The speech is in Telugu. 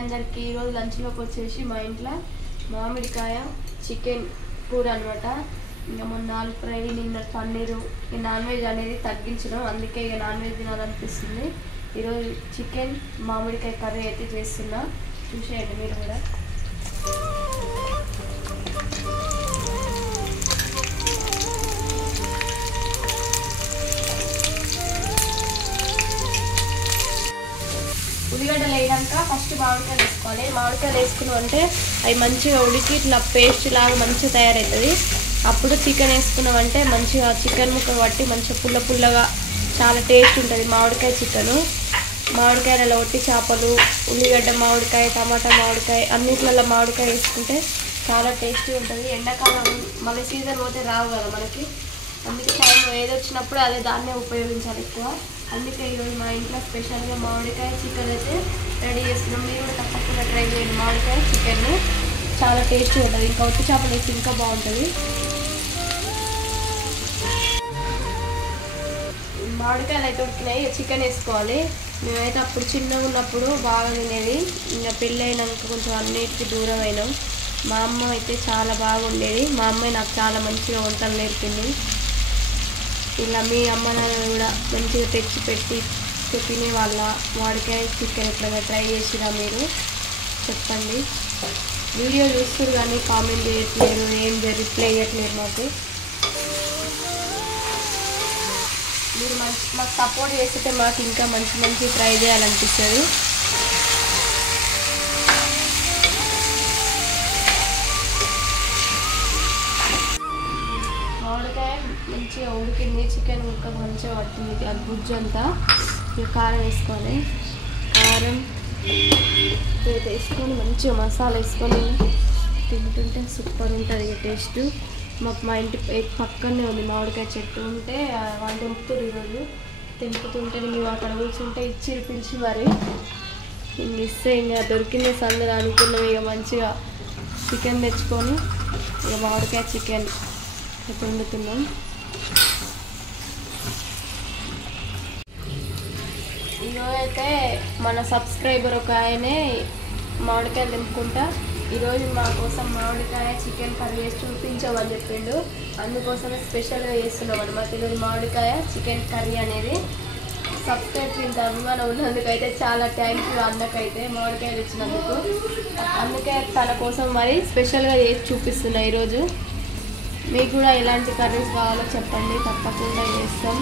అందరికీ ఈరోజు లంచ్లోకి వచ్చేసి మా ఇంట్లో మామిడికాయ చికెన్ కూర అనమాట. ఇంకా మొన్న ఆలు ఫ్రై, నిన్న పన్నీరు. ఈ నాన్ వెజ్ అనేది తగ్గించడం, అందుకే ఇక నాన్ వెజ్ తినాలనిపిస్తుంది. ఈరోజు చికెన్ మామిడికాయ కర్రీ అయితే చేస్తున్నా, చూసేయండి మీరు కూడా. ఉల్లిగడ్డలు వేయడాక ఫస్ట్ మామిడికాయలు వేసుకోవాలి. మామిడికాయలు వేసుకున్నాం అంటే అవి మంచిగా ఉడికి ఇట్లా పేస్ట్ లాగా మంచిగా తయారవుతుంది. అప్పుడు చికెన్ వేసుకున్నాం అంటే మంచిగా చికెన్ ముక్క పట్టి మంచిగా పుల్ల పుల్లగా చాలా టేస్ట్ ఉంటుంది మామిడికాయ చికెను. మామిడికాయలలో ఒట్టి చేపలు, ఉల్లిగడ్డ మామిడికాయ, టమాటా మామిడికాయ, అన్నిట్లలో మామిడికాయ వేసుకుంటే చాలా టేస్టీ ఉంటుంది. ఎండాకాలం మళ్ళీ సీజన్ పోతే రావు కదా మనకి, అందుకే టైం ఏది వచ్చినప్పుడు అదే దాన్నే ఉపయోగించాలి ఎక్కువ. అందుకే ఈరోజు మా ఇంట్లో స్పెషల్గా మామిడికాయ చికెన్ అయితే రెడీ చేస్తున్నాం. మీరు కూడా తప్పకుండా ట్రై చేయండి. మామిడికాయ చికెన్ చాలా టేస్టీ ఉంటుంది, ఇంకా ఒట్టి చేపలు వేసి ఇంకా బాగుంటుంది. మామిడికాయలు అయితే ఉడికినాయి, చికెన్ వేసుకోవాలి. మేమైతే అప్పుడు చిన్నగా ఉన్నప్పుడు బాగా తినేది, ఇంకా పెళ్ళి అయినాక కొంచెం అన్నిటికీ దూరం అయినాం. మా అమ్మ అయితే చాలా బాగుండేది. మా అమ్మాయి నాకు చాలా మంచిగా వంటలు నేర్పింది. ఇలా మీ అమ్మ నాన్న కూడా మంచిగా తెచ్చి పెట్టి తినే వాళ్ళ మామిడికాయ చికెన్ ఎప్పుడైనా ట్రై చేసిరా మీరు చెప్పండి. వీడియో చూస్తారు కానీ కామెంట్ చేయట్లేరు, ఏం రిప్లై చేయట్లేరు మాకు. మీరు మాకు సపోర్ట్ చేస్తే మాకు ఇంకా మంచి మంచి ట్రై చేయాలనిపిస్తుంది. మామిడికాయ మంచిగా ఉడికింది, చికెన్ ముక్క మంచిగా పట్టింది, అది గుజ్జు అంతా. కారం వేసుకోవాలి. కారం వేసుకొని మంచిగా మసాలా వేసుకొని తింటుంటే సూపర్ ఉంటుంది టేస్ట్. మా ఇంటి పక్కనే ఉంది మామిడికాయ చెట్టు, ఉంటే వాళ్ళు తెంపుతారు. ఈరోజు తెంపుతుంటే మేము అక్కడ కూర్చుంటే ఇచ్చిరి పిలిచి మరి ఇంక ఇస్తే ఇంకా దొరికిందే సందర అనుకున్నాం. ఇక మంచిగా చికెన్ తెచ్చుకొని ఇక మామిడికాయ చికెన్ వండుతున్నాం. ఈరోజైతే మన సబ్స్క్రైబర్ ఒక ఆయనే మామిడికాయలు తెంపుకుంటా ఈరోజు మా కోసం మామిడికాయ చికెన్ కర్రీ చేసి చూపించమని చెప్పిండు. అందుకోసమే స్పెషల్గా చేస్తున్నాం అనమాట ఈరోజు మామిడికాయ చికెన్ కర్రీ అనేది. సబ్స్క్రైబ్ ఇంత అభిమానం ఉన్నందుకైతే చాలా థ్యాంక్ యూ అన్నకైతే మామిడికాయలు ఇచ్చినందుకు. అందుకే తన కోసం మరి స్పెషల్గా చేసి చూపిస్తున్నా ఈరోజు. మీకు కూడా ఎలాంటి కర్రీస్ కావాలో చెప్పండి, తప్పకుండా చేస్తాం.